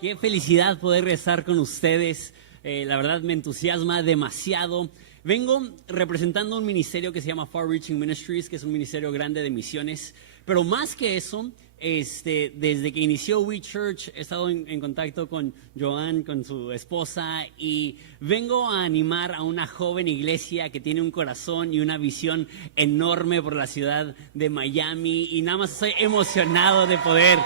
Qué felicidad poder estar con ustedes. La verdad me entusiasma demasiado. Vengo representando un ministerio que se llama Far Reaching Ministries, que es un ministerio grande de misiones. Pero más que eso, desde que inició We Church he estado en contacto con Joan, con su esposa, y vengo a animar a una joven iglesia que tiene un corazón y una visión enorme por la ciudad de Miami. Y nada más estoy emocionado de poder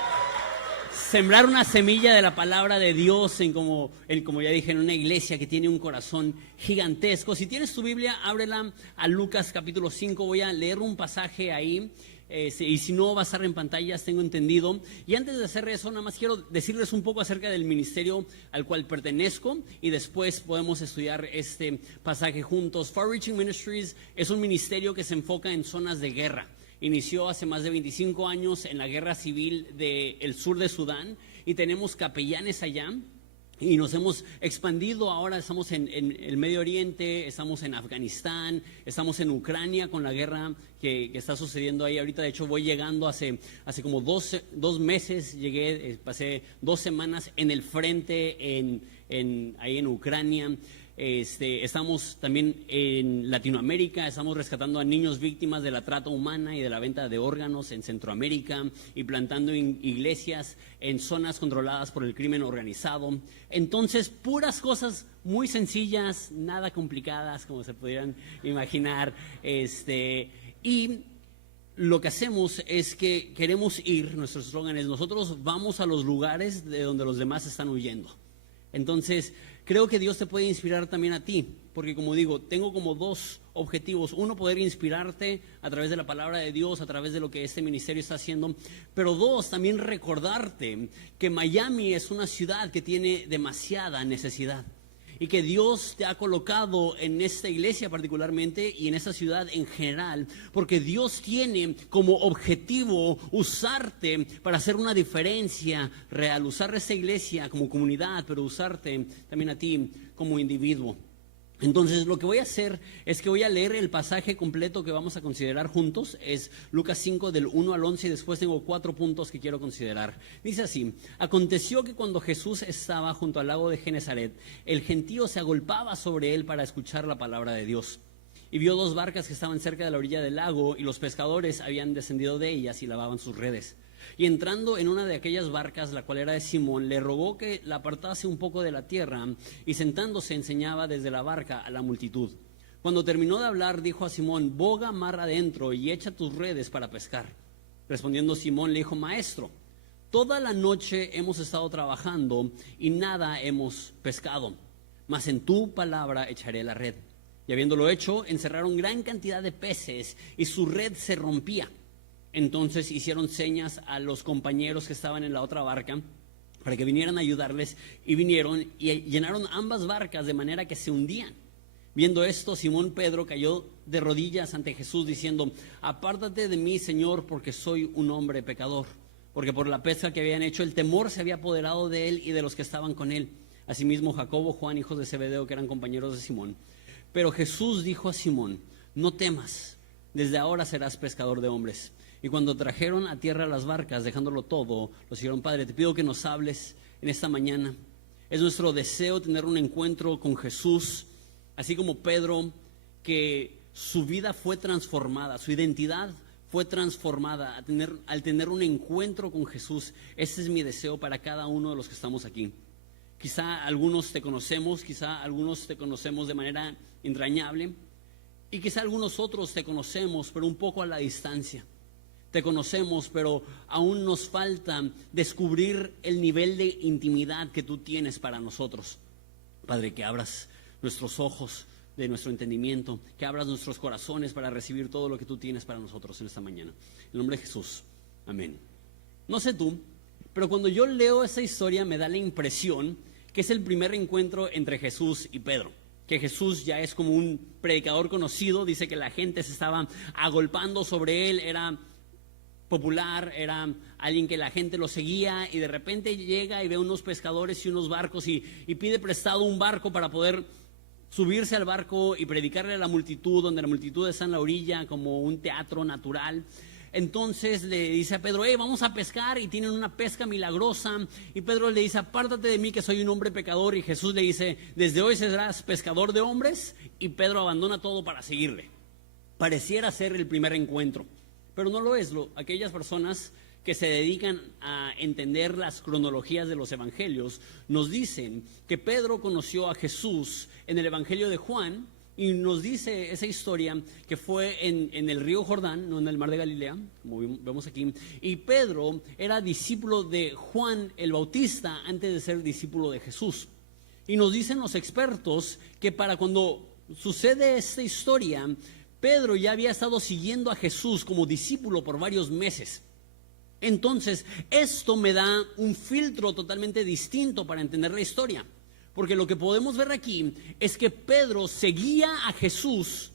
sembrar una semilla de la palabra de Dios como ya dije, en una iglesia que tiene un corazón gigantesco. Si tienes tu Biblia, ábrela a Lucas capítulo 5. Voy a leer un pasaje ahí. Y si no, va a estar en pantallas, tengo entendido. Y antes de hacer eso, nada más quiero decirles un poco acerca del ministerio al cual pertenezco, y después podemos estudiar este pasaje juntos. Far Reaching Ministries es un ministerio que se enfoca en zonas de guerra. Inició hace más de 25 años en la guerra civil del sur de Sudán, y tenemos capellanes allá. Y nos hemos expandido, ahora estamos en el Medio Oriente, estamos en Afganistán, estamos en Ucrania con la guerra que está sucediendo ahí ahorita. De hecho, voy llegando hace como dos meses, llegué, pasé 2 semanas en el frente ahí en Ucrania. Estamos también en Latinoamérica, estamos rescatando a niños víctimas de la trata humana y de la venta de órganos en Centroamérica, y plantando iglesias en zonas controladas por el crimen organizado. Entonces, puras cosas muy sencillas, nada complicadas como se pudieran imaginar. Y lo que hacemos es que queremos ir, nuestro eslogan es: nosotros vamos a los lugares de donde los demás están huyendo. Entonces, creo que Dios te puede inspirar también a ti, porque como digo, tengo como 2 objetivos. Uno, poder inspirarte a través de la palabra de Dios, a través de lo que este ministerio está haciendo. Pero 2, también recordarte que Miami es una ciudad que tiene demasiada necesidad, y que Dios te ha colocado en esta iglesia particularmente y en esta ciudad en general, porque Dios tiene como objetivo usarte para hacer una diferencia real, usar esta iglesia como comunidad, pero usarte también a ti como individuo. Entonces, lo que voy a hacer es que voy a leer el pasaje completo que vamos a considerar juntos. Es Lucas 5 del 1 al 11, y después tengo 4 puntos que quiero considerar. Dice así: aconteció que cuando Jesús estaba junto al lago de Genesaret, el gentío se agolpaba sobre él para escuchar la palabra de Dios. Y vio 2 barcas que estaban cerca de la orilla del lago, y los pescadores habían descendido de ellas y lavaban sus redes. Y entrando en una de aquellas barcas, la cual era de Simón, le rogó que la apartase un poco de la tierra, y sentándose enseñaba desde la barca a la multitud. Cuando terminó de hablar, dijo a Simón: boga mar adentro y echa tus redes para pescar. Respondiendo Simón, le dijo: Maestro, toda la noche hemos estado trabajando y nada hemos pescado, mas en tu palabra echaré la red. Y habiéndolo hecho, encerraron gran cantidad de peces, y su red se rompía. Entonces hicieron señas a los compañeros que estaban en la otra barca para que vinieran a ayudarles, y vinieron y llenaron ambas barcas de manera que se hundían. Viendo esto, Simón Pedro cayó de rodillas ante Jesús diciendo: apártate de mí, Señor, porque soy un hombre pecador. Porque por la pesca que habían hecho, el temor se había apoderado de él y de los que estaban con él. Asimismo Jacobo, Juan, hijos de Zebedeo, que eran compañeros de Simón. Pero Jesús dijo a Simón: no temas, desde ahora serás pescador de hombres. Y cuando trajeron a tierra las barcas, dejándolo todo, lo siguieron. Padre, te pido que nos hables en esta mañana. Es nuestro deseo tener un encuentro con Jesús, así como Pedro, que su vida fue transformada, su identidad fue transformada al tener un encuentro con Jesús. Ese es mi deseo para cada uno de los que estamos aquí. Quizá algunos te conocemos, quizá algunos te conocemos de manera entrañable, y quizá algunos otros te conocemos, pero un poco a la distancia. Te conocemos, pero aún nos falta descubrir el nivel de intimidad que tú tienes para nosotros. Padre, que abras nuestros ojos de nuestro entendimiento, que abras nuestros corazones para recibir todo lo que tú tienes para nosotros en esta mañana. En el nombre de Jesús, amén. No sé tú, pero cuando yo leo esa historia me da la impresión que es el primer encuentro entre Jesús y Pedro. Que Jesús ya es como un predicador conocido, dice que la gente se estaba agolpando sobre él, era popular, era alguien que la gente lo seguía, y de repente llega y ve unos pescadores y unos barcos y pide prestado un barco para poder subirse al barco y predicarle a la multitud, donde la multitud está en la orilla como un teatro natural. Entonces le dice a Pedro, vamos a pescar, y tienen una pesca milagrosa, y Pedro le dice, apártate de mí que soy un hombre pecador, y Jesús le dice, desde hoy serás pescador de hombres, y Pedro abandona todo para seguirle. Pareciera ser el primer encuentro, pero no lo es. Aquellas personas que se dedican a entender las cronologías de los evangelios nos dicen que Pedro conoció a Jesús en el evangelio de Juan, y nos dice esa historia que fue en el río Jordán, no en el mar de Galilea, como vemos aquí. Y Pedro era discípulo de Juan el Bautista antes de ser discípulo de Jesús. Y nos dicen los expertos que para cuando sucede esta historia, Pedro ya había estado siguiendo a Jesús como discípulo por varios meses. Entonces, esto me da un filtro totalmente distinto para entender la historia. Porque lo que podemos ver aquí es que Pedro seguía a Jesús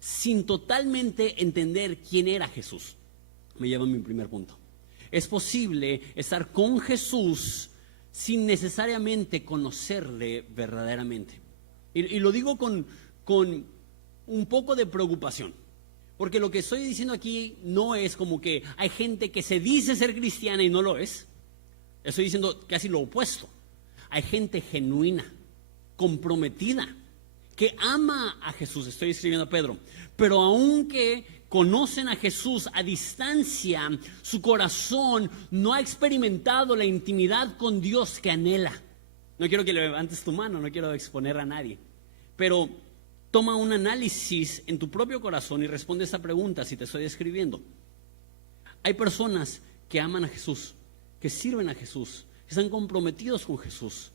sin totalmente entender quién era Jesús. Me lleva a mi primer punto. Es posible estar con Jesús sin necesariamente conocerle verdaderamente. Y lo digo con un poco de preocupación. Porque lo que estoy diciendo aquí no es como que hay gente que se dice ser cristiana y no lo es. Estoy diciendo casi lo opuesto. Hay gente genuina, comprometida, que ama a Jesús, estoy escribiendo a Pedro, pero aunque conocen a Jesús a distancia, su corazón no ha experimentado la intimidad con Dios que anhela. No quiero que levantes tu mano, no quiero exponer a nadie, pero toma un análisis en tu propio corazón y responde esa pregunta si te estoy escribiendo. Hay personas que aman a Jesús, que sirven a Jesús, están comprometidos con Jesús,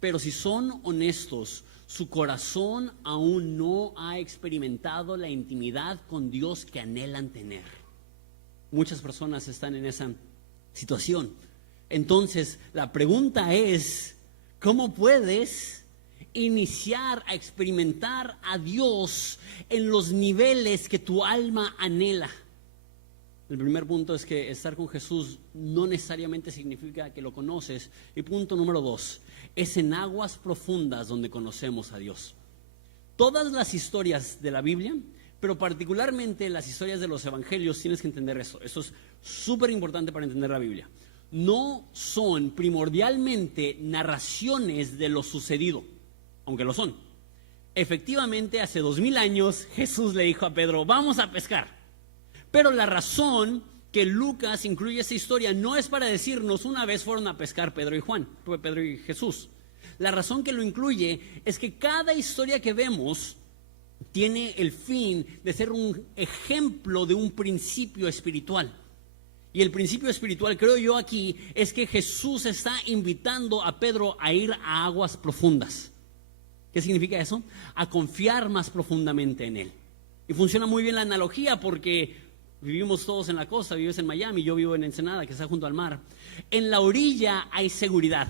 pero si son honestos, su corazón aún no ha experimentado la intimidad con Dios que anhelan tener. Muchas personas están en esa situación. Entonces, la pregunta es, ¿cómo puedes iniciar a experimentar a Dios en los niveles que tu alma anhela? El primer punto es que estar con Jesús no necesariamente significa que lo conoces. Y punto número 2, es en aguas profundas donde conocemos a Dios. Todas las historias de la Biblia, pero particularmente las historias de los evangelios, tienes que entender eso. Eso es súper importante para entender la Biblia. No son primordialmente narraciones de lo sucedido, aunque lo son. Efectivamente, hace 2000 años Jesús le dijo a Pedro, vamos a pescar. Pero la razón que Lucas incluye esa historia no es para decirnos una vez fueron a pescar Pedro y Jesús. La razón que lo incluye es que cada historia que vemos tiene el fin de ser un ejemplo de un principio espiritual. Y el principio espiritual, creo yo aquí, es que Jesús está invitando a Pedro a ir a aguas profundas. ¿Qué significa eso? A confiar más profundamente en Él. Y funciona muy bien la analogía porque vivimos todos en la costa, vives en Miami, yo vivo en Ensenada, que está junto al mar. En la orilla hay seguridad,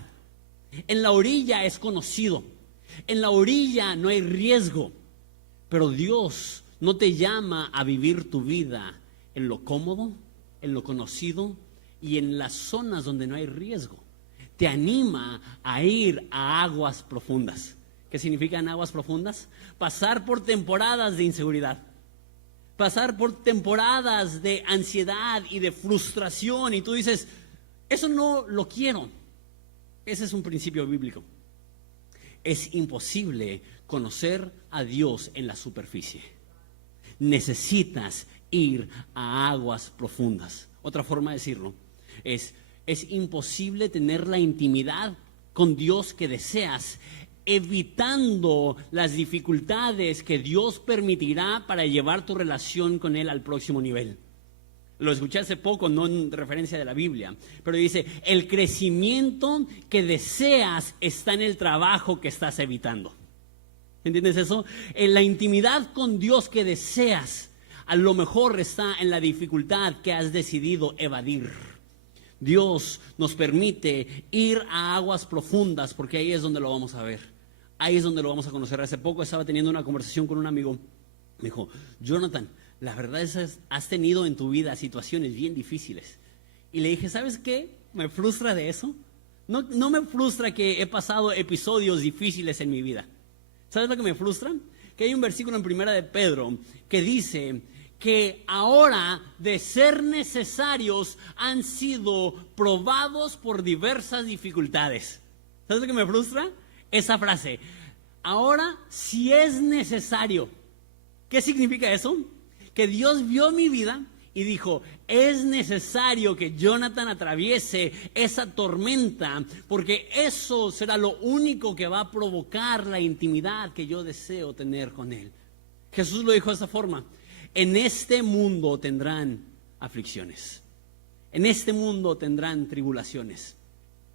en la orilla es conocido, en la orilla no hay riesgo, pero Dios no te llama a vivir tu vida en lo cómodo, en lo conocido y en las zonas donde no hay riesgo. Te anima a ir a aguas profundas. ¿Qué significan aguas profundas? Pasar por temporadas de inseguridad. Pasar por temporadas de ansiedad y de frustración, y tú dices, eso no lo quiero. Ese es un principio bíblico. Es imposible conocer a Dios en la superficie. Necesitas ir a aguas profundas. Otra forma de decirlo es imposible tener la intimidad con Dios que deseas evitando las dificultades que Dios permitirá para llevar tu relación con Él al próximo nivel. Lo escuché hace poco, no en referencia de la Biblia, pero dice, el crecimiento que deseas está en el trabajo que estás evitando. ¿Entiendes eso? En la intimidad con Dios que deseas, a lo mejor está en la dificultad que has decidido evadir. Dios nos permite ir a aguas profundas porque ahí es donde lo vamos a ver. Ahí es donde lo vamos a conocer. Hace poco estaba teniendo una conversación con un amigo. Me dijo, Jonathan, la verdad es has tenido en tu vida situaciones bien difíciles. Y le dije, ¿sabes qué? ¿Me frustra de eso? No me frustra que he pasado episodios difíciles en mi vida. ¿Sabes lo que me frustra? Que hay un versículo en Primera de Pedro que dice que ahora, de ser necesarios, han sido probados por diversas dificultades. ¿Sabes lo que me frustra? Esa frase. Ahora, si es necesario. ¿Qué significa eso? Que Dios vio mi vida y dijo, es necesario que Jonathan atraviese esa tormenta, porque eso será lo único que va a provocar la intimidad que yo deseo tener con él. Jesús lo dijo de esta forma: en este mundo tendrán aflicciones, en este mundo tendrán tribulaciones.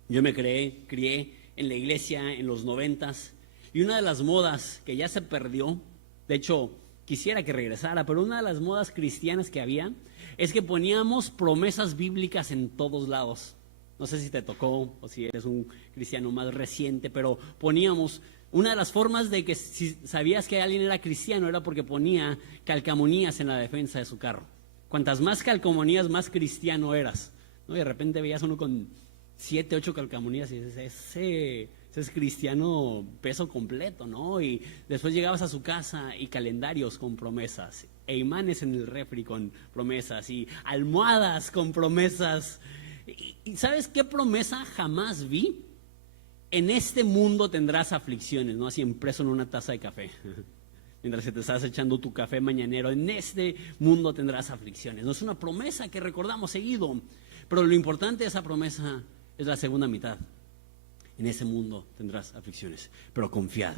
Yo me crié en la iglesia en los 90s, y una de las modas que ya se perdió, de hecho quisiera que regresara, pero una de las modas cristianas que había es que poníamos promesas bíblicas en todos lados. No sé si te tocó o si eres un cristiano más reciente, pero poníamos, una de las formas de que si sabías que alguien era cristiano era porque ponía calcamonías en la defensa de su carro. Cuantas más calcamonías, más cristiano eras, ¿no? Y de repente veías uno con 7, 8 calcamonías y dices, ese es cristiano peso completo, ¿no? Y después llegabas a su casa y calendarios con promesas, e imanes en el refri con promesas, y almohadas con promesas. ¿Y sabes qué promesa jamás vi? En este mundo tendrás aflicciones, ¿no? Así impreso en una taza de café. Mientras te estás echando tu café mañanero, en este mundo tendrás aflicciones. No es una promesa que recordamos seguido, pero lo importante de esa promesa es la segunda mitad. En ese mundo tendrás aflicciones, pero confiad,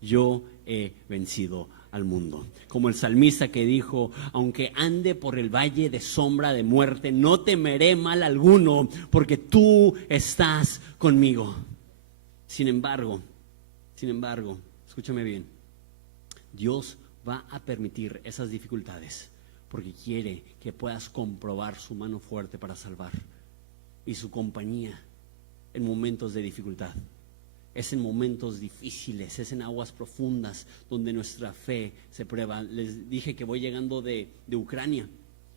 yo he vencido al mundo. Como el salmista que dijo, aunque ande por el valle de sombra de muerte, no temeré mal alguno, porque tú estás conmigo. Sin embargo, escúchame bien, Dios va a permitir esas dificultades porque quiere que puedas comprobar su mano fuerte para salvar y su compañía en momentos de dificultad. Es en momentos difíciles, es en aguas profundas donde nuestra fe se prueba. Les dije que voy llegando de Ucrania,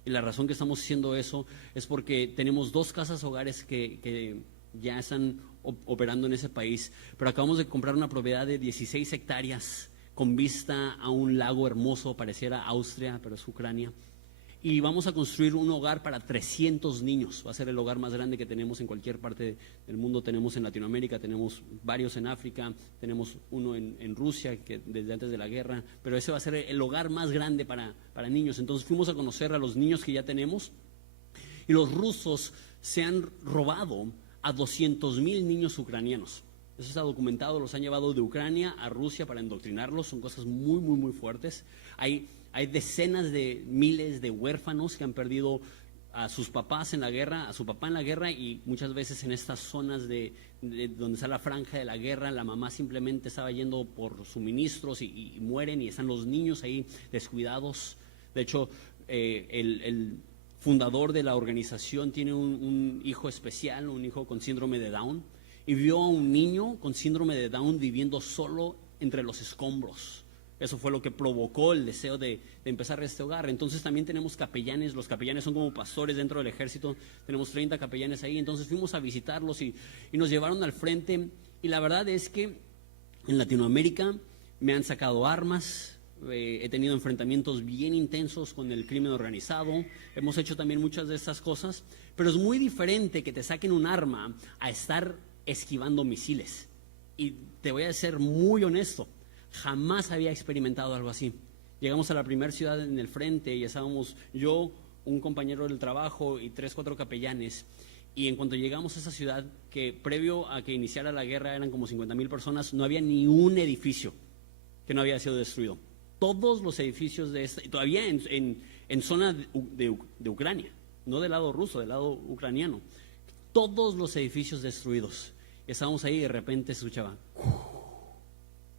y la razón que estamos haciendo eso es porque tenemos 2 casas hogares que ya están operando en ese país, pero acabamos de comprar una propiedad de 16 hectáreas con vista a un lago hermoso, pareciera Austria, pero es Ucrania. Y vamos a construir un hogar para 300 niños. Va a ser el hogar más grande que tenemos en cualquier parte del mundo. Tenemos en Latinoamérica, tenemos varios en África, tenemos uno en Rusia, que desde antes de la guerra, pero ese va a ser el hogar más grande para niños. Entonces fuimos a conocer a los niños que ya tenemos, y los rusos se han robado a 200,000 niños ucranianos. Eso está documentado, los han llevado de Ucrania a Rusia para indoctrinarlos. Son cosas muy, muy, muy fuertes. Hay decenas de miles de huérfanos que han perdido a sus papás en la guerra, a su papá en la guerra, y muchas veces en estas zonas de donde está la franja de la guerra, la mamá simplemente estaba yendo por suministros y mueren, y están los niños ahí descuidados. De hecho, el fundador de la organización tiene un hijo especial, un hijo con síndrome de Down, y vio a un niño con síndrome de Down viviendo solo entre los escombros. Eso fue lo que provocó el deseo de empezar este hogar. Entonces también tenemos capellanes. Los capellanes son como pastores dentro del ejército. Tenemos 30 capellanes ahí. Entonces fuimos a visitarlos y nos llevaron al frente. Y la verdad es que en Latinoamérica me han sacado armas. He tenido enfrentamientos bien intensos con el crimen organizado. Hemos hecho también muchas de estas cosas. Pero es muy diferente que te saquen un arma a estar esquivando misiles. Y te voy a ser muy honesto. Jamás había experimentado algo así. Llegamos a la primera ciudad en el frente y estábamos yo, un compañero del trabajo y 3, 4 capellanes. Y en cuanto llegamos a esa ciudad, que previo a que iniciara la guerra eran como 50,000 personas, no había ni un edificio que no había sido destruido. Todos los edificios de esta, todavía en zona de Ucrania, no del lado ruso, del lado ucraniano, todos los edificios destruidos. Estábamos ahí y de repente se escuchaba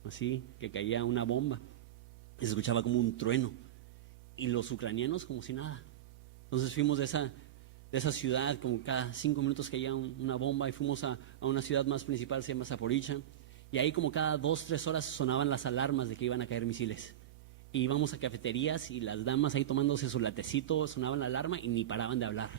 así, que caía una bomba, y se escuchaba como un trueno, y los ucranianos como si nada. Entonces fuimos de esa ciudad, como cada 5 minutos caía una bomba, y fuimos a una ciudad más principal, se llama Zaporizhia, y ahí como cada 2, 3 horas sonaban las alarmas de que iban a caer misiles. Y íbamos a cafeterías y las damas ahí tomándose su latecito, sonaban la alarma y ni paraban de hablar.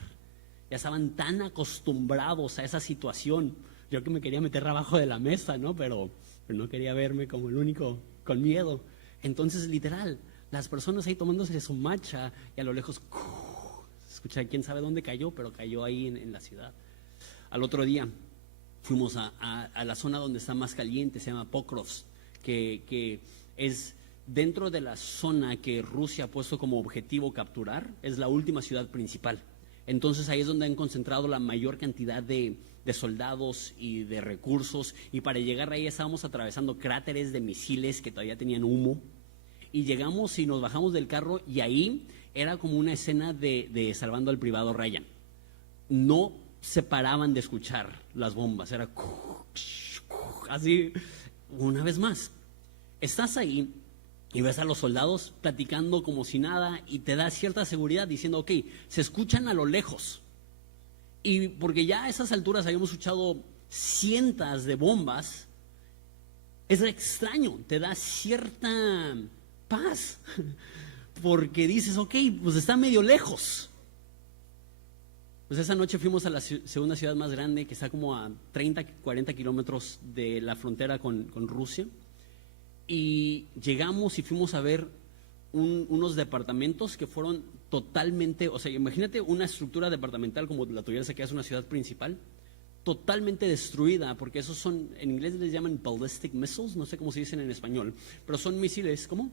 Ya estaban tan acostumbrados a esa situación. Yo que me quería meter abajo de la mesa, ¿no? Pero no quería verme como el único con miedo. Entonces, literal, las personas ahí tomándose su matcha y a lo lejos, se escucha quién sabe dónde cayó, pero cayó ahí en la ciudad. Al otro día fuimos a la zona donde está más caliente, se llama Pokrovsk, que es dentro de la zona que Rusia ha puesto como objetivo capturar, es la última ciudad principal. Entonces ahí es donde han concentrado la mayor cantidad de soldados y de recursos, y para llegar ahí estábamos atravesando cráteres de misiles que todavía tenían humo, y llegamos y nos bajamos del carro y ahí era como una escena de Salvando al Privado Ryan. No se paraban de escuchar las bombas, era así. Una vez más, estás ahí y ves a los soldados platicando como si nada y te da cierta seguridad diciendo, ok, se escuchan a lo lejos. Y porque ya a esas alturas habíamos escuchado cientos de bombas, es extraño, te da cierta paz, porque dices, ok, pues está medio lejos. Pues esa noche fuimos a la segunda ciudad más grande, que está como a 30, 40 kilómetros de la frontera con Rusia. Y llegamos y fuimos a ver unos departamentos que fueron totalmente, o sea, imagínate una estructura departamental como la tuvieras aquí, es una ciudad principal, totalmente destruida, porque esos son, en inglés les llaman ballistic missiles, no sé cómo se dicen en español, pero son misiles, ¿cómo?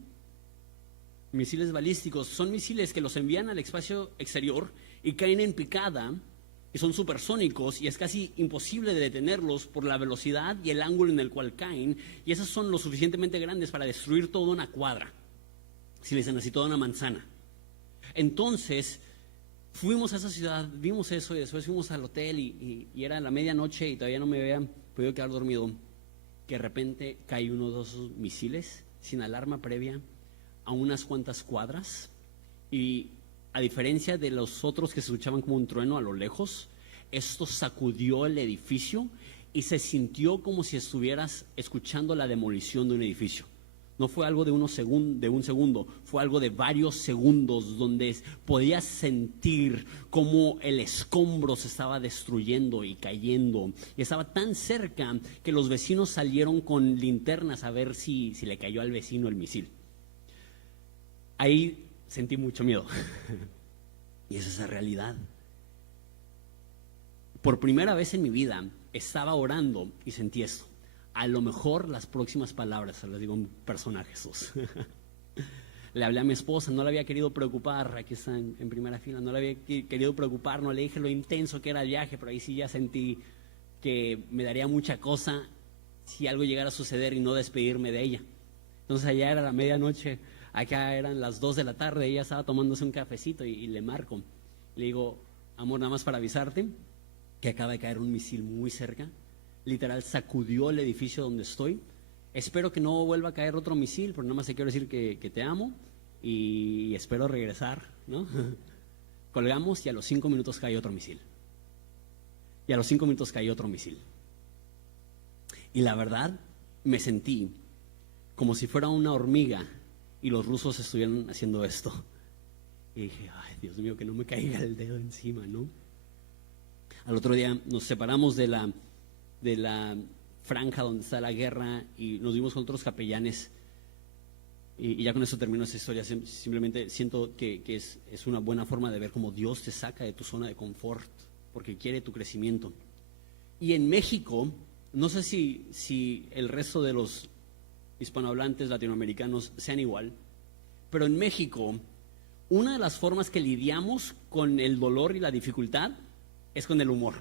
Misiles balísticos, son misiles que los envían al espacio exterior y caen en picada y son supersónicos y es casi imposible de detenerlos por la velocidad y el ángulo en el cual caen, y esos son lo suficientemente grandes para destruir toda una cuadra, si le dicen así, toda una manzana. Entonces fuimos a esa ciudad, vimos eso y después fuimos al hotel y era la medianoche y todavía no me había podido quedar dormido, que de repente cae uno de esos misiles sin alarma previa a unas cuantas cuadras, y a diferencia de los otros que se escuchaban como un trueno a lo lejos, esto sacudió el edificio y se sintió como si estuvieras escuchando la demolición de un edificio. No fue algo de un segundo, fue algo de varios segundos, donde podías sentir cómo el escombro se estaba destruyendo y cayendo, y estaba tan cerca que los vecinos salieron con linternas a ver si le cayó al vecino el misil. Ahí sentí mucho miedo. Y es esa realidad. Por primera vez en mi vida estaba orando y sentí esto. A lo mejor las próximas palabras se las digo en persona a Jesús. Le hablé a mi esposa, no la había querido preocupar, aquí está en primera fila, no la había querido preocupar, no le dije lo intenso que era el viaje, pero ahí sí ya sentí que me daría mucha cosa si algo llegara a suceder y no despedirme de ella. Entonces allá era la medianoche, acá eran las 2 de la tarde, ella estaba tomándose un cafecito y le marco. Le digo, amor, nada más para avisarte que acaba de caer un misil muy cerca, literal sacudió el edificio donde estoy. Espero que no vuelva a caer otro misil, pero nada más te quiero decir que te amo y espero regresar, ¿no? Colgamos y a los 5 minutos cae otro misil. Y a los 5 minutos cae otro misil. Y la verdad, me sentí como si fuera una hormiga y los rusos estuvieran haciendo esto. Y dije, ay, Dios mío, que no me caiga el dedo encima, ¿no? Al otro día nos separamos de la franja donde está la guerra y nos vimos con otros capellanes, y ya con eso termino esta historia. Simplemente siento que es una buena forma de ver cómo Dios te saca de tu zona de confort porque quiere tu crecimiento. Y en México, no sé si el resto de los hispanohablantes latinoamericanos sean igual, pero en México una de las formas que lidiamos con el dolor y la dificultad es con el humor.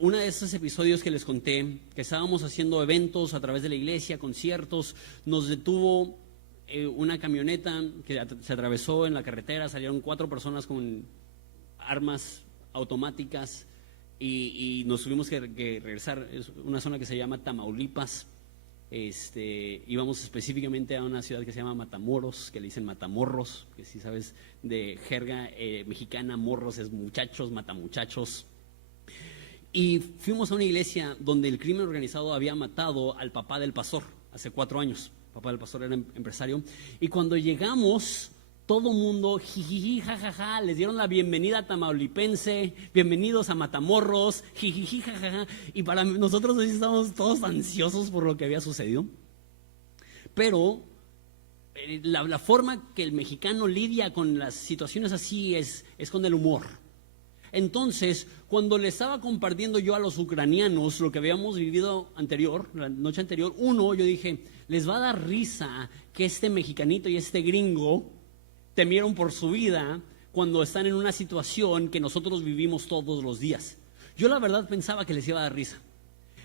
Uno de esos episodios que les conté, que estábamos haciendo eventos a través de la iglesia, conciertos, nos detuvo una camioneta que se atravesó en la carretera, salieron 4 personas con armas automáticas y nos tuvimos que regresar. Es una zona que se llama Tamaulipas. Íbamos específicamente a una ciudad que se llama Matamoros, que le dicen Matamorros, que si sabes de jerga mexicana, morros es muchachos, matamuchachos. Y fuimos a una iglesia donde el crimen organizado había matado al papá del pastor hace 4 años. El papá del pastor era empresario. Y cuando llegamos, todo mundo, jijiji, jajaja, les dieron la bienvenida a tamaulipense, bienvenidos a Matamorros, jijiji, jajaja. Y para nosotros estábamos todos ansiosos por lo que había sucedido. Pero la forma que el mexicano lidia con las situaciones así es con el humor. Entonces, cuando le estaba compartiendo yo a los ucranianos lo que habíamos vivido la noche anterior, yo dije, les va a dar risa que este mexicanito y este gringo temieron por su vida cuando están en una situación que nosotros vivimos todos los días. Yo la verdad pensaba que les iba a dar risa.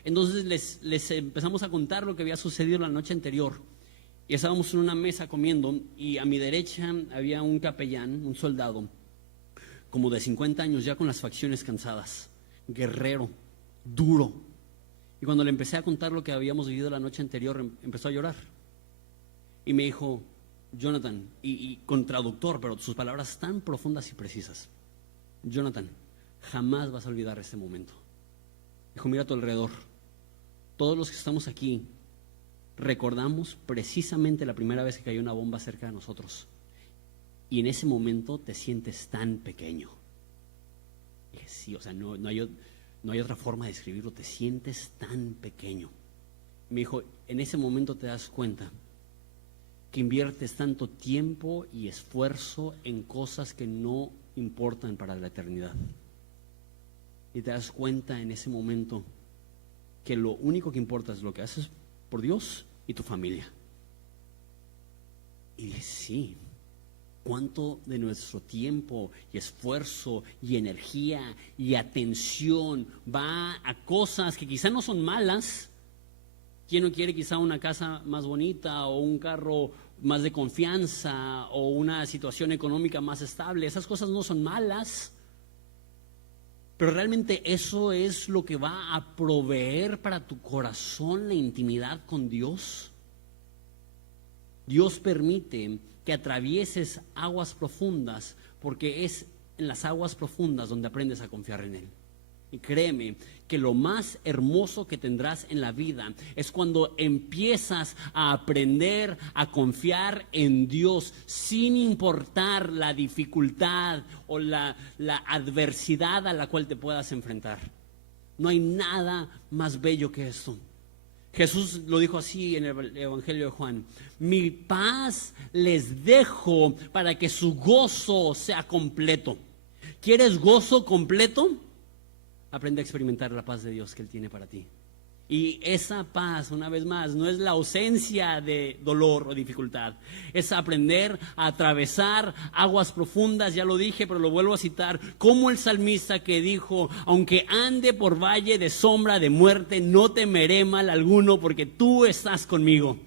Entonces les empezamos a contar lo que había sucedido la noche anterior. Y estábamos en una mesa comiendo y a mi derecha había un capellán, un soldado, como de 50 años, ya con las facciones cansadas, guerrero, duro. Y cuando le empecé a contar lo que habíamos vivido la noche anterior, empezó a llorar. Y me dijo, Jonathan, y con traductor, pero sus palabras tan profundas y precisas, Jonathan, jamás vas a olvidar este momento. Dijo, mira a tu alrededor, todos los que estamos aquí recordamos precisamente la primera vez que cayó una bomba cerca de nosotros. Y en ese momento te sientes tan pequeño. Y dije, sí, o sea, no hay otra forma de describirlo, te sientes tan pequeño. Me dijo, en ese momento te das cuenta que inviertes tanto tiempo y esfuerzo en cosas que no importan para la eternidad. Y te das cuenta en ese momento que lo único que importa es lo que haces por Dios y tu familia. Y dije, sí, cuánto de nuestro tiempo y esfuerzo y energía y atención va a cosas que quizá no son malas. ¿Quién no quiere quizá una casa más bonita o un carro más de confianza o una situación económica más estable? Esas cosas no son malas, pero realmente eso es lo que va a proveer para tu corazón la intimidad con Dios. Dios permite que atravieses aguas profundas porque es en las aguas profundas donde aprendes a confiar en Él. Y créeme que lo más hermoso que tendrás en la vida es cuando empiezas a aprender a confiar en Dios sin importar la dificultad o la adversidad a la cual te puedas enfrentar. No hay nada más bello que esto. Jesús lo dijo así en el Evangelio de Juan: mi paz les dejo para que su gozo sea completo. ¿Quieres gozo completo? Aprende a experimentar la paz de Dios que Él tiene para ti. Y esa paz, una vez más, no es la ausencia de dolor o dificultad. Es aprender a atravesar aguas profundas, ya lo dije, pero lo vuelvo a citar, como el salmista que dijo, aunque ande por valle de sombra de muerte, no temeré mal alguno porque tú estás conmigo.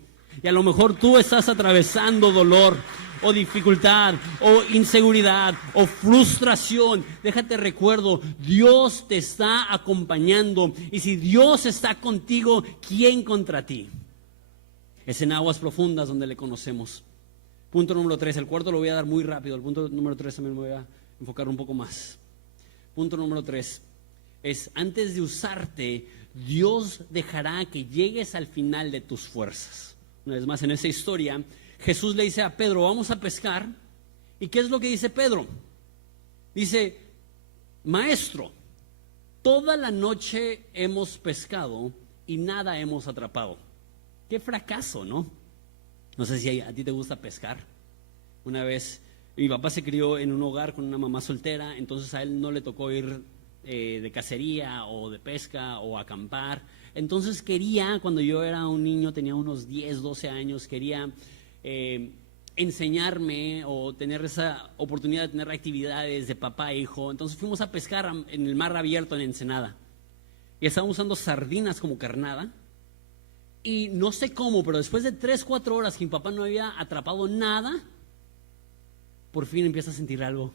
Y a lo mejor tú estás atravesando dolor o dificultad o inseguridad o frustración. Déjate recuerdo, Dios te está acompañando, y si Dios está contigo, ¿quién contra ti? Es en aguas profundas donde le conocemos. Punto número 3, el cuarto lo voy a dar muy rápido, el punto número 3 también me voy a enfocar un poco más. Punto número 3 es: antes de usarte, Dios dejará que llegues al final de tus fuerzas. Una vez más, en esa historia, Jesús le dice a Pedro, vamos a pescar. ¿Y qué es lo que dice Pedro? Dice, maestro, toda la noche hemos pescado y nada hemos atrapado. Qué fracaso, ¿no? No sé si a ti te gusta pescar. Una vez, mi papá se crió en un hogar con una mamá soltera, entonces a él no le tocó ir de cacería o de pesca o acampar. Entonces quería, cuando yo era un niño, tenía unos 10, 12 años, quería enseñarme o tener esa oportunidad de tener actividades de papá e hijo. Entonces fuimos a pescar en el mar abierto en Ensenada y estábamos usando sardinas como carnada, y no sé cómo, pero después de 3, 4 horas que mi papá no había atrapado nada, por fin empieza a sentir algo,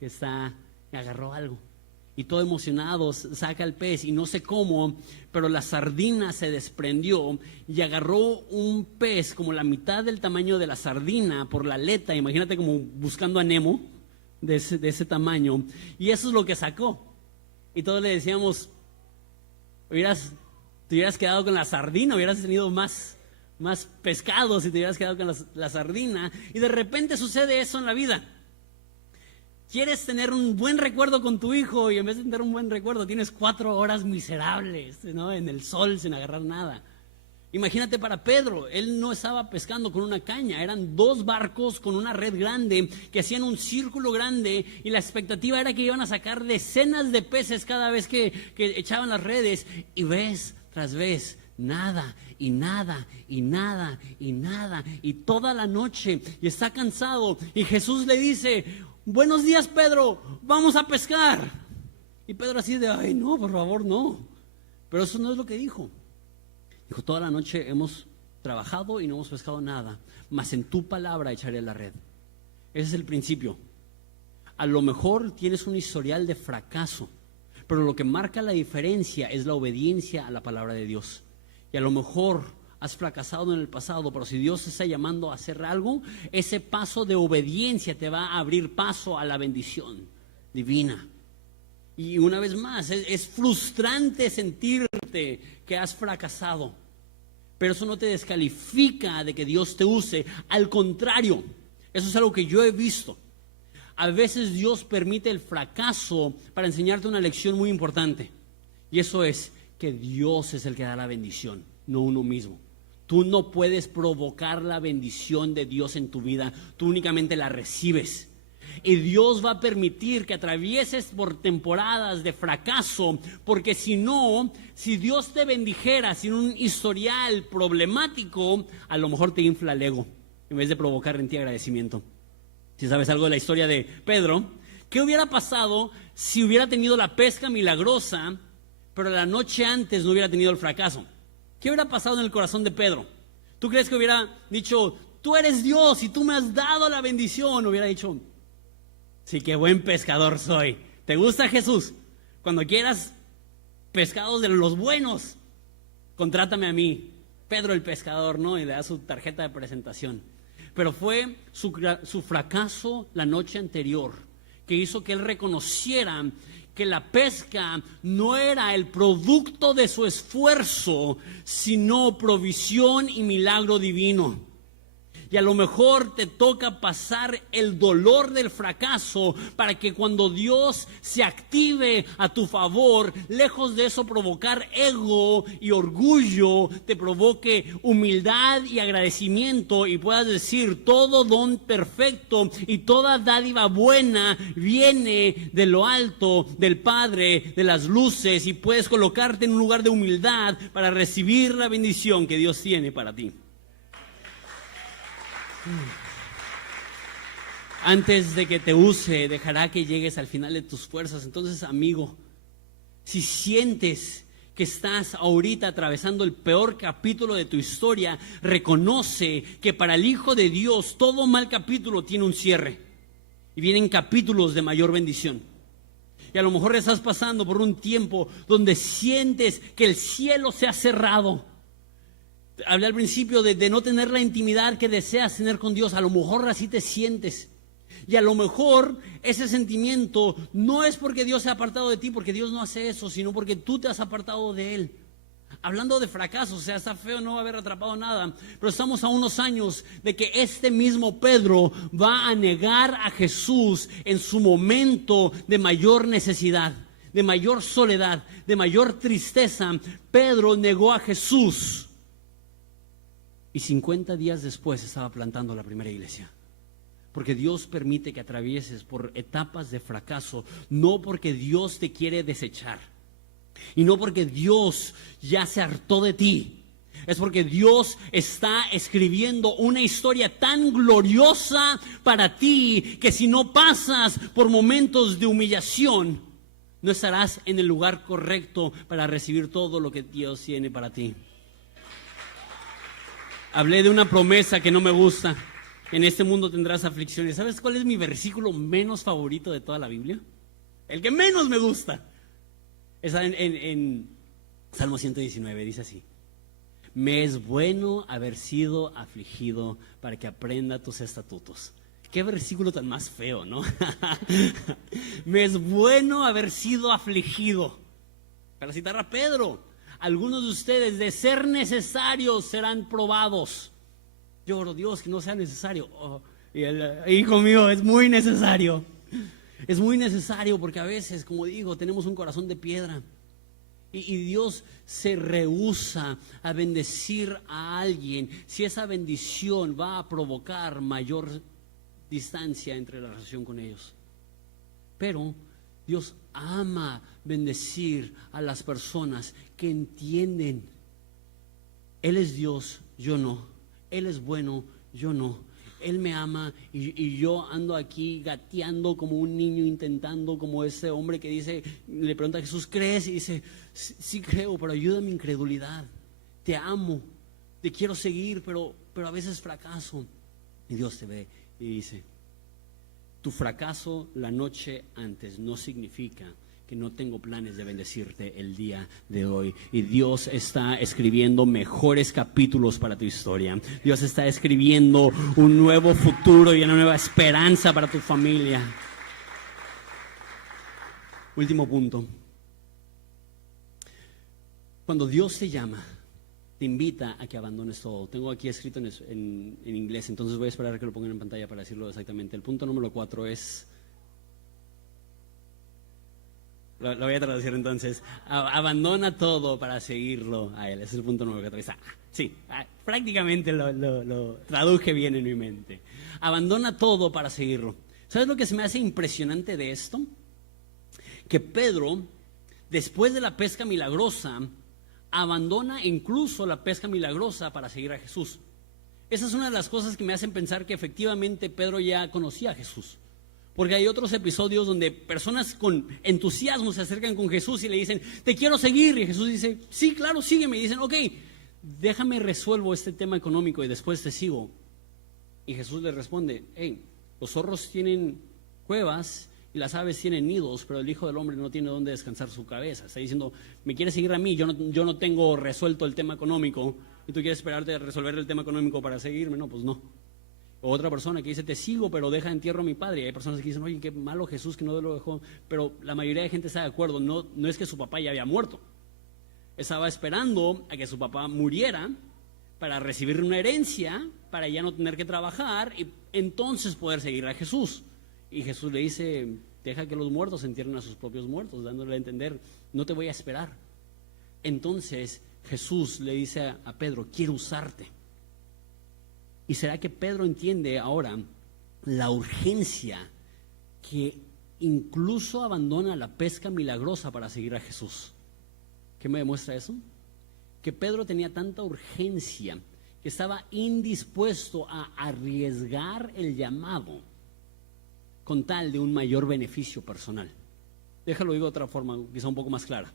me agarró algo. Y todo emocionado saca el pez y no sé cómo, pero la sardina se desprendió y agarró un pez como la mitad del tamaño de la sardina por la aleta. Imagínate como buscando a Nemo de ese tamaño. Y eso es lo que sacó. Y todos le decíamos, te hubieras quedado con la sardina, hubieras tenido más pescado si te hubieras quedado con la sardina. Y de repente sucede eso en la vida. Quieres tener un buen recuerdo con tu hijo y en vez de tener un buen recuerdo tienes 4 horas miserables, ¿no? En el sol sin agarrar nada. Imagínate para Pedro, él no estaba pescando con una caña, eran 2 barcos con una red grande que hacían un círculo grande y la expectativa era que iban a sacar decenas de peces cada vez que echaban las redes, y vez tras vez, nada y nada y nada y nada, y toda la noche, y está cansado, y Jesús le dice: buenos días, Pedro, vamos a pescar. Y Pedro así de: ay, no, por favor, no. Pero eso no es lo que dijo. Dijo: toda la noche hemos trabajado y no hemos pescado nada, mas en tu palabra echaré la red. Ese es el principio. A lo mejor tienes un historial de fracaso, pero lo que marca la diferencia es la obediencia a la palabra de Dios. Y a lo mejor has fracasado en el pasado, pero si Dios te está llamando a hacer algo, ese paso de obediencia te va a abrir paso a la bendición divina. Y una vez más, es frustrante sentirte que has fracasado, pero eso no te descalifica de que Dios te use. Al contrario, eso es algo que yo he visto. A veces Dios permite el fracaso para enseñarte una lección muy importante, y eso es que Dios es el que da la bendición, no uno mismo. Tú no puedes provocar la bendición de Dios en tu vida, tú únicamente la recibes. Y Dios va a permitir que atravieses por temporadas de fracaso, porque si no, si Dios te bendijera sin un historial problemático, a lo mejor te infla el ego en vez de provocar en ti agradecimiento. Si sabes algo de la historia de Pedro, ¿qué hubiera pasado si hubiera tenido la pesca milagrosa, pero la noche antes no hubiera tenido el fracaso? ¿Qué hubiera pasado en el corazón de Pedro? ¿Tú crees que hubiera dicho: tú eres Dios y tú me has dado la bendición? ¿O hubiera dicho: sí, qué buen pescador soy? ¿Te gusta Jesús? Cuando quieras pescados de los buenos, contrátame a mí, Pedro el pescador, ¿no? Y le da su tarjeta de presentación. Pero fue su fracaso la noche anterior que hizo que él reconociera que la pesca no era el producto de su esfuerzo, sino provisión y milagro divino. Y a lo mejor te toca pasar el dolor del fracaso para que cuando Dios se active a tu favor, lejos de eso provocar ego y orgullo, te provoque humildad y agradecimiento, y puedas decir: todo don perfecto y toda dádiva buena viene de lo alto, del Padre de las luces, y puedes colocarte en un lugar de humildad para recibir la bendición que Dios tiene para ti. Antes de que te use, dejará que llegues al final de tus fuerzas. Entonces, amigo, si sientes que estás ahorita atravesando el peor capítulo de tu historia, reconoce que para el Hijo de Dios todo mal capítulo tiene un cierre y vienen capítulos de mayor bendición. Y a lo mejor estás pasando por un tiempo donde sientes que el cielo se ha cerrado. Hablé al principio de no tener la intimidad que deseas tener con Dios. A lo mejor así te sientes. Y a lo mejor ese sentimiento no es porque Dios se ha apartado de ti, porque Dios no hace eso, sino porque tú te has apartado de Él. Hablando de fracaso, o sea, está feo no haber atrapado nada, pero estamos a unos años de que este mismo Pedro va a negar a Jesús en su momento de mayor necesidad, de mayor soledad, de mayor tristeza. Pedro negó a Jesús. Y 50 días después estaba plantando la primera iglesia. Porque Dios permite que atravieses por etapas de fracaso, no porque Dios te quiere desechar, y no porque Dios ya se hartó de ti. Es porque Dios está escribiendo una historia tan gloriosa para ti, que si no pasas por momentos de humillación, no estarás en el lugar correcto para recibir todo lo que Dios tiene para ti. Hablé de una promesa que no me gusta: en este mundo tendrás aflicciones. ¿Sabes cuál es mi versículo menos favorito de toda la Biblia? El que menos me gusta. Está en Salmo 119, dice así: me es bueno haber sido afligido para que aprenda tus estatutos. Qué versículo tan más feo, ¿no? Me es bueno haber sido afligido. Para citar a Pedro: algunos de ustedes, de ser necesarios, serán probados. Yo oro: Dios, que no sea necesario. Y hijo mío, es muy necesario. Es muy necesario, porque a veces, como digo, tenemos un corazón de piedra Y Dios se rehúsa a bendecir a alguien si esa bendición va a provocar mayor distancia entre la relación con ellos. Pero Dios ama bendecir a las personas que entienden: Él es Dios, yo no. Él es bueno, yo no. Él me ama y yo ando aquí gateando como un niño, intentando, como ese hombre que dice, le pregunta a Jesús, ¿crees? Y dice, sí creo, pero ayuda a mi incredulidad. Te amo, te quiero seguir, pero a veces fracaso. Y Dios te ve y dice, tu fracaso la noche antes no significa que no tengo planes de bendecirte el día de hoy. Y Dios está escribiendo mejores capítulos para tu historia. Dios está escribiendo un nuevo futuro y una nueva esperanza para tu familia. Último punto. Cuando Dios te llama, te invita a que abandones todo. Tengo aquí escrito en inglés, entonces voy a esperar a que lo pongan en pantalla para decirlo exactamente. El punto número 4 es... Lo voy a traducir entonces. Abandona todo para seguirlo a Él. Ese es el punto número 4. Sí, prácticamente lo traduje bien en mi mente. Abandona todo para seguirlo. ¿Sabes lo que se me hace impresionante de esto? Que Pedro, después de la pesca milagrosa, abandona incluso la pesca milagrosa para seguir a Jesús. Esa es una de las cosas que me hacen pensar que efectivamente Pedro ya conocía a Jesús. Porque hay otros episodios donde personas con entusiasmo se acercan con Jesús y le dicen, te quiero seguir. Y Jesús dice, sí, claro, sígueme. Y dicen, ok, déjame resuelvo este tema económico y después te sigo. Y Jesús le responde, hey, los zorros tienen cuevas y las aves tienen nidos, pero el Hijo del Hombre no tiene dónde descansar su cabeza. Está diciendo, me quieres seguir a mí, yo no tengo resuelto el tema económico y tú quieres esperarte a resolver el tema económico para seguirme. No, pues no. O otra persona que dice, te sigo, pero deja entierro a mi padre. Y hay personas que dicen, oye, qué malo Jesús que no lo dejó. Pero la mayoría de gente está de acuerdo, no es que su papá ya había muerto. Estaba esperando a que su papá muriera para recibir una herencia, para ya no tener que trabajar y entonces poder seguir a Jesús. Y Jesús le dice, deja que los muertos entierren a sus propios muertos, dándole a entender, no te voy a esperar. Entonces Jesús le dice a Pedro, quiero usarte. ¿Y será que Pedro entiende ahora la urgencia que incluso abandona la pesca milagrosa para seguir a Jesús? ¿Qué me demuestra eso? Que Pedro tenía tanta urgencia que estaba indispuesto a arriesgar el llamado con tal de un mayor beneficio personal. Déjalo digo de otra forma, quizá un poco más clara.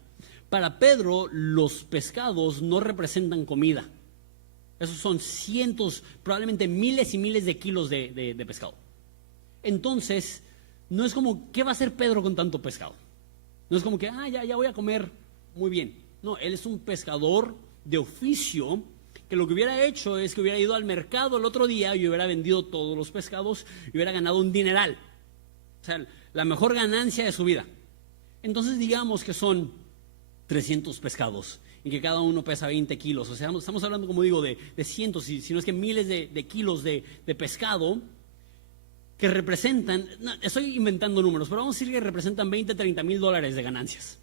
Para Pedro, los pescados no representan comida. Esos son cientos, probablemente miles y miles de kilos de pescado. Entonces, no es como, ¿qué va a hacer Pedro con tanto pescado? No es como que, ya voy a comer muy bien. No, él es un pescador de oficio que lo que hubiera hecho es que hubiera ido al mercado el otro día y hubiera vendido todos los pescados y hubiera ganado un dineral. O sea, la mejor ganancia de su vida. Entonces, digamos que son 300 pescados y que cada uno pesa 20 kilos. O sea, estamos hablando, como digo, de cientos, si no es que miles de kilos de pescado que representan, no, estoy inventando números, pero vamos a decir que representan 20, 30 mil dólares de ganancias.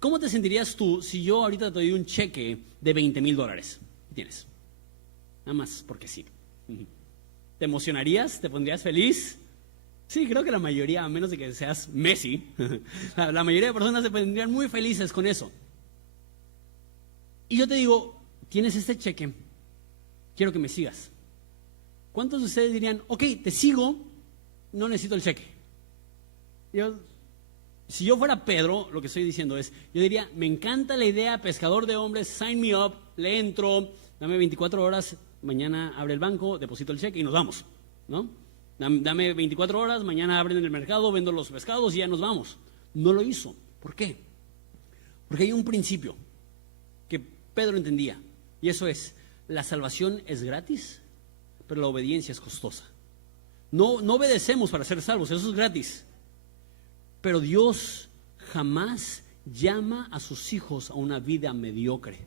¿Cómo te sentirías tú si yo ahorita te doy un cheque de 20 mil dólares? ¿Qué tienes? Nada más porque sí. ¿Te emocionarías? ¿Te pondrías feliz? Sí, creo que la mayoría, a menos de que seas Messi, la mayoría de personas se pondrían muy felices con eso. Y yo te digo, tienes este cheque, quiero que me sigas. ¿Cuántos de ustedes dirían, ok, te sigo, no necesito el cheque? Si yo fuera Pedro, lo que estoy diciendo es, yo diría, me encanta la idea, pescador de hombres, sign me up, le entro, dame 24 horas, mañana abre el banco, deposito el cheque y nos vamos, ¿no? Dame 24 horas, mañana abren el mercado, vendo los pescados y ya nos vamos. No lo hizo. ¿Por qué? Porque hay un principio que Pedro entendía, y eso es, la salvación es gratis, pero la obediencia es costosa. No obedecemos para ser salvos, eso es gratis. Pero Dios jamás llama a sus hijos a una vida mediocre.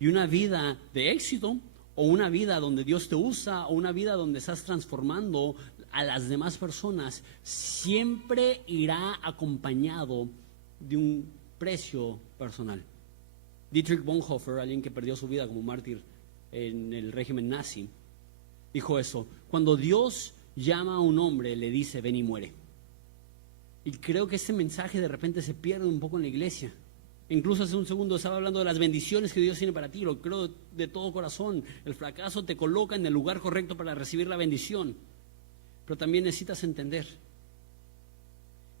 Y una vida de éxito, o una vida donde Dios te usa, o una vida donde estás transformando a las demás personas, siempre irá acompañado de un aprecio personal. Dietrich Bonhoeffer, alguien que perdió su vida como mártir en el régimen nazi, dijo eso: cuando Dios llama a un hombre, le dice ven y muere. Y creo que ese mensaje de repente se pierde un poco en la iglesia. Incluso hace un segundo estaba hablando de las bendiciones que Dios tiene para ti, lo creo de todo corazón. El fracaso te coloca en el lugar correcto para recibir la bendición, pero también necesitas entender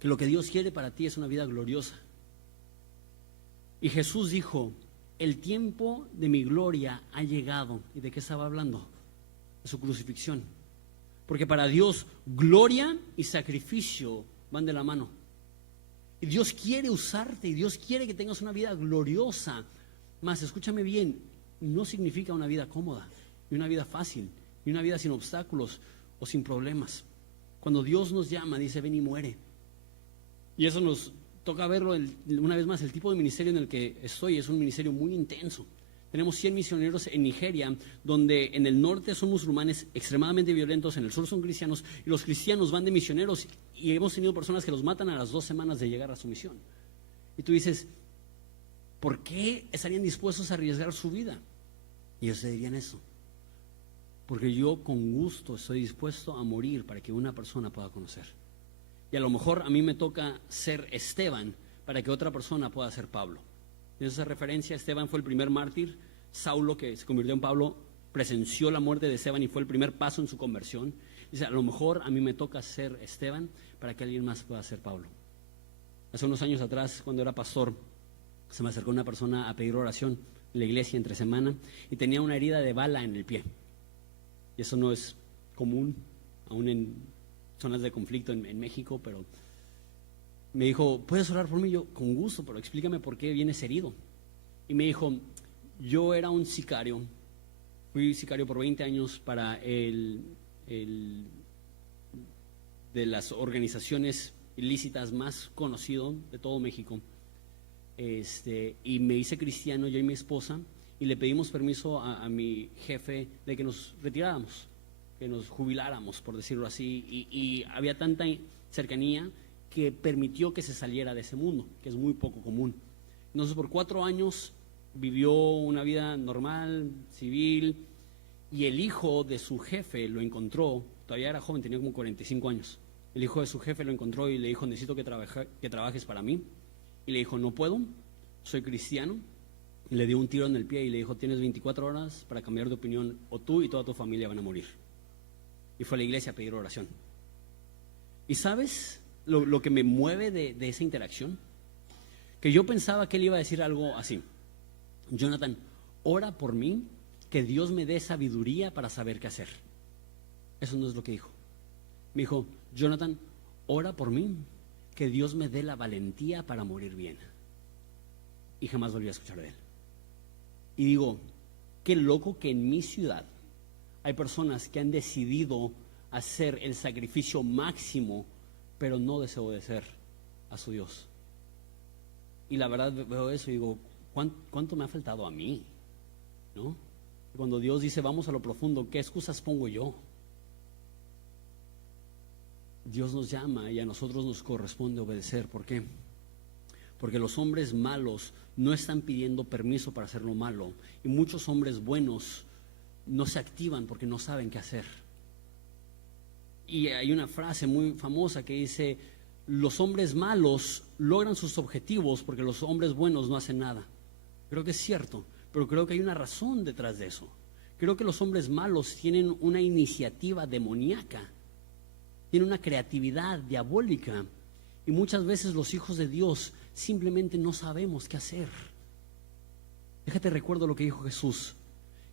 que lo que Dios quiere para ti es una vida gloriosa. Y Jesús dijo: el tiempo de mi gloria ha llegado. ¿Y de qué estaba hablando? De su crucifixión. Porque para Dios gloria y sacrificio van de la mano. Y Dios quiere usarte, y Dios quiere que tengas una vida gloriosa. Mas escúchame bien, no significa una vida cómoda, ni una vida fácil, ni una vida sin obstáculos o sin problemas. Cuando Dios nos llama, dice ven y muere. Y eso nos toca verlo una vez más. El tipo de ministerio en el que estoy es un ministerio muy intenso. Tenemos 100 misioneros en Nigeria, donde en el norte son musulmanes extremadamente violentos, en el sur son cristianos, y los cristianos van de misioneros, y hemos tenido personas que los matan a las 2 semanas de llegar a su misión. Y tú dices, ¿por qué estarían dispuestos a arriesgar su vida? Y ellos te dirían eso: porque yo con gusto estoy dispuesto a morir para que una persona pueda conocer. Y a lo mejor a mí me toca ser Esteban para que otra persona pueda ser Pablo. En esa referencia, Esteban fue el primer mártir. Saulo, que se convirtió en Pablo, presenció la muerte de Esteban y fue el primer paso en su conversión. Dice, a lo mejor a mí me toca ser Esteban para que alguien más pueda ser Pablo. Hace unos años atrás, cuando era pastor, se me acercó una persona a pedir oración en la iglesia entre semana y tenía una herida de bala en el pie. Y eso no es común, aún en zonas de conflicto en México, pero me dijo, ¿puedes orar por mí? Yo, con gusto, pero explícame por qué vienes herido. Y me dijo, yo era un sicario, fui sicario por 20 años para de las organizaciones ilícitas más conocido de todo México. Y me hice cristiano, yo y mi esposa, y le pedimos permiso a mi jefe de que nos retiráramos, que nos jubiláramos, por decirlo así, y había tanta cercanía que permitió que se saliera de ese mundo, que es muy poco común. Entonces por 4 años vivió una vida normal, civil, y el hijo de su jefe lo encontró, todavía era joven, tenía como 45 años. El hijo de su jefe lo encontró y le dijo, necesito que trabajes para mí. Y le dijo, no puedo, soy cristiano. Y le dio un tiro en el pie y le dijo, tienes 24 horas para cambiar de opinión, o tú y toda tu familia van a morir. Y fue a la iglesia a pedir oración. ¿Y sabes lo que me mueve de esa interacción? Que yo pensaba que él iba a decir algo así: Jonathan, ora por mí, que Dios me dé sabiduría para saber qué hacer. Eso no es lo que dijo. Me dijo, Jonathan, ora por mí, que Dios me dé la valentía para morir bien. Y jamás volví a escuchar de él. Y digo, qué loco que en mi ciudad hay personas que han decidido hacer el sacrificio máximo, pero no desobedecer a su Dios. Y la verdad veo eso y digo, ¿cuánto me ha faltado a mí? ¿No? Cuando Dios dice, vamos a lo profundo, ¿qué excusas pongo yo? Dios nos llama y a nosotros nos corresponde obedecer. ¿Por qué? Porque los hombres malos no están pidiendo permiso para hacer lo malo, y muchos hombres buenos no se activan porque no saben qué hacer. Y hay una frase muy famosa que dice, los hombres malos logran sus objetivos porque los hombres buenos no hacen nada. Creo que es cierto, pero creo que hay una razón detrás de eso. Creo que los hombres malos tienen una iniciativa demoníaca, tienen una creatividad diabólica, y muchas veces los hijos de Dios simplemente no sabemos qué hacer. Déjate recuerdo lo que dijo Jesús,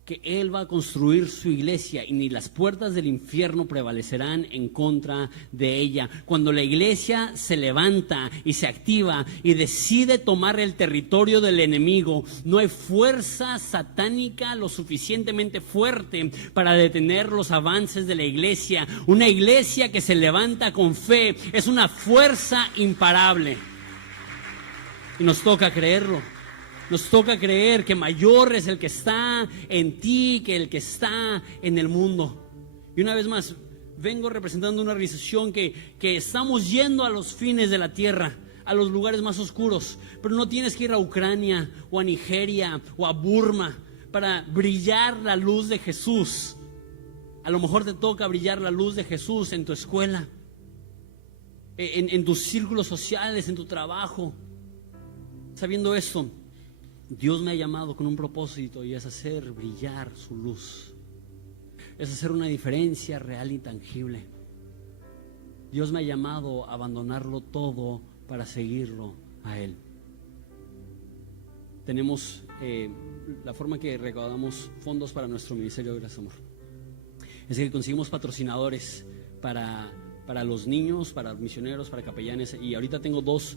que Él va a construir su iglesia y ni las puertas del infierno prevalecerán en contra de ella. Cuando la iglesia se levanta y se activa y decide tomar el territorio del enemigo, no hay fuerza satánica lo suficientemente fuerte para detener los avances de la iglesia. Una iglesia que se levanta con fe es una fuerza imparable. Y nos toca creerlo. Nos toca creer que mayor es el que está en ti que el que está en el mundo. Y una vez más, vengo representando una organización que estamos yendo a los fines de la tierra, a los lugares más oscuros, pero no tienes que ir a Ucrania o a Nigeria o a Burma para brillar la luz de Jesús. A lo mejor te toca brillar la luz de Jesús en tu escuela, en tus círculos sociales, en tu trabajo. Sabiendo esto, Dios me ha llamado con un propósito, y es hacer brillar su luz. Es hacer una diferencia real y tangible. Dios me ha llamado a abandonarlo todo para seguirlo a Él. Tenemos la forma que recaudamos fondos para nuestro ministerio de Gracia Amor. Es que conseguimos patrocinadores para los niños, para misioneros, para capellanes. Y ahorita tengo dos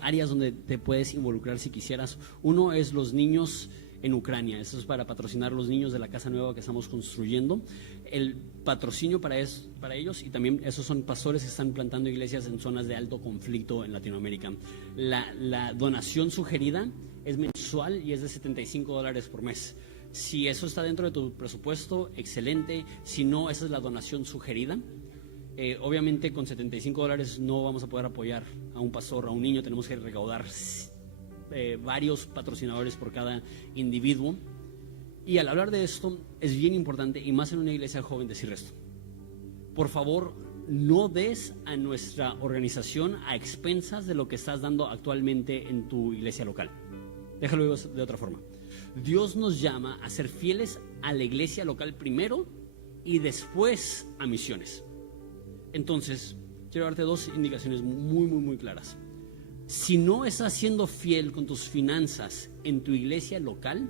áreas donde te puedes involucrar si quisieras. Uno es los niños en Ucrania. Eso es para patrocinar a los niños de la casa nueva que estamos construyendo. El patrocinio para ellos, y también esos son pastores que están plantando iglesias en zonas de alto conflicto en Latinoamérica. La donación sugerida es mensual y es de $75 por mes. Si eso está dentro de tu presupuesto, excelente. Si no, esa es la donación sugerida. Obviamente con $75 no vamos a poder apoyar a un pastor, a un niño. Tenemos que recaudar varios patrocinadores por cada individuo. Y al hablar de esto es bien importante, y más en una iglesia joven, decir esto: por favor, no des a nuestra organización a expensas de lo que estás dando actualmente en tu iglesia local. Déjalo de otra forma. Dios nos llama a ser fieles a la iglesia local primero y después a misiones. Entonces, quiero darte dos indicaciones muy claras. Si no estás siendo fiel con tus finanzas en tu iglesia local,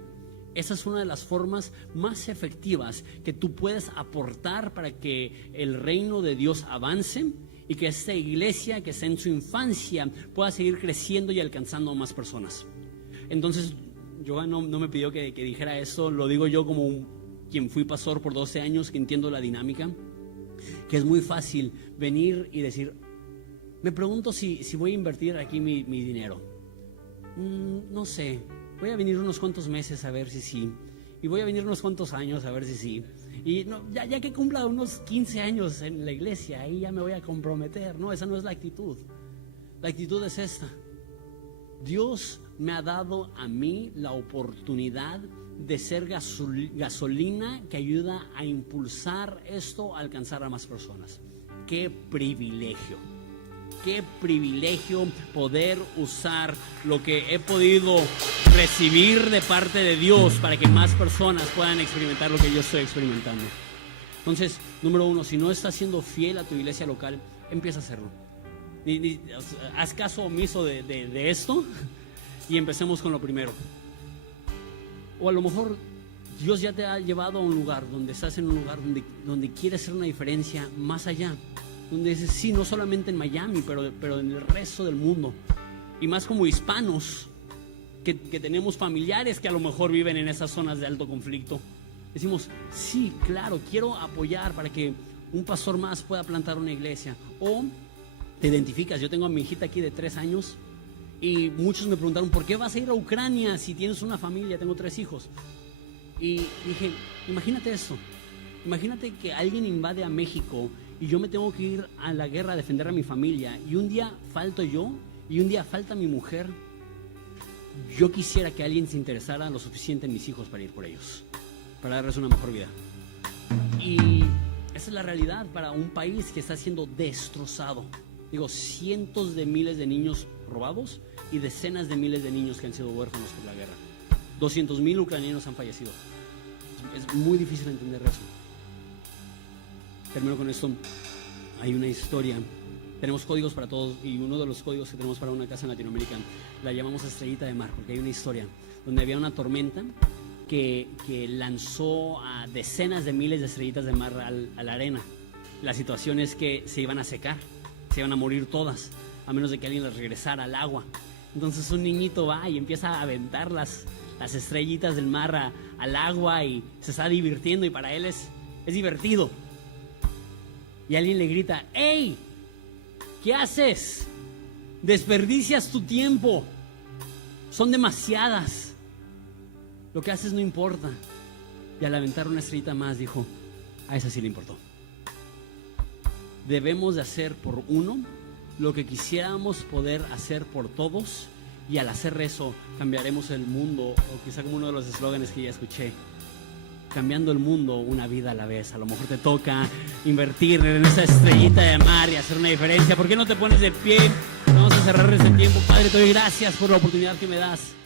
esa es una de las formas más efectivas que tú puedes aportar para que el reino de Dios avance y que esta iglesia que está en su infancia pueda seguir creciendo y alcanzando a más personas. Entonces, Joan no me pidió que dijera eso, lo digo yo como quien fui pastor por 12 años, que entiendo la dinámica, que es muy fácil venir y decir: me pregunto si voy a invertir aquí mi dinero. No sé, voy a venir unos cuantos meses a ver si sí, y voy a venir unos cuantos años a ver si sí, y no, ya que cumpla unos 15 años en la iglesia, ahí ya me voy a comprometer. No, esa no es la actitud. La actitud es esta: Dios me ha dado a mí la oportunidad de ser gasolina que ayuda a impulsar esto, a alcanzar a más personas. ¡Qué privilegio! ¡Qué privilegio poder usar lo que he podido recibir de parte de Dios para que más personas puedan experimentar lo que yo estoy experimentando! Entonces, número uno, si no estás siendo fiel a tu iglesia local, empieza a hacerlo. Haz caso omiso de esto y empecemos con lo primero. O a lo mejor Dios ya te ha llevado a un lugar donde estás en un lugar donde quieres hacer una diferencia más allá, donde dices, sí, no solamente en Miami, pero en el resto del mundo, y más como hispanos que tenemos familiares que a lo mejor viven en esas zonas de alto conflicto. Decimos, sí, claro, quiero apoyar para que un pastor más pueda plantar una iglesia. O te identificas. Yo tengo a mi hijita aquí de 3 años y muchos me preguntaron, ¿por qué vas a ir a Ucrania si tienes una familia? Tengo 3 hijos. Y dije, imagínate esto. Imagínate que alguien invade a México y yo me tengo que ir a la guerra a defender a mi familia, y un día falto yo y un día falta mi mujer. Yo quisiera que alguien se interesara lo suficiente en mis hijos para ir por ellos, para darles una mejor vida. Y esa es la realidad para un país que está siendo destrozado. Digo, cientos de miles de niños robados y decenas de miles de niños que han sido huérfanos por la guerra. 200,000 ucranianos han fallecido. Es muy difícil entender eso. Termino con esto. Hay una historia. Tenemos códigos para todos, y uno de los códigos que tenemos para una casa en Latinoamérica la llamamos Estrellita de Mar, porque hay una historia donde había una tormenta que lanzó a decenas de miles de estrellitas de mar a la arena. La situación es que se iban a secar, se iban a morir todas, a menos de que alguien las regresara al agua. Entonces un niñito va y empieza a aventar las estrellitas del mar al agua y se está divirtiendo, y para él es divertido. Y alguien le grita, ¡Ey! ¿Qué haces? Desperdicias tu tiempo. Son demasiadas. Lo que haces no importa. Y al aventar una estrellita más dijo, a esa sí le importó. Debemos de hacer por uno lo que quisiéramos poder hacer por todos, y al hacer eso cambiaremos el mundo, o quizá como uno de los eslóganes que ya escuché, cambiando el mundo una vida a la vez. A lo mejor te toca invertir en esa estrellita de mar y hacer una diferencia. ¿Por qué no te pones de pie? Vamos a cerrar este tiempo. Padre, te doy gracias por la oportunidad que me das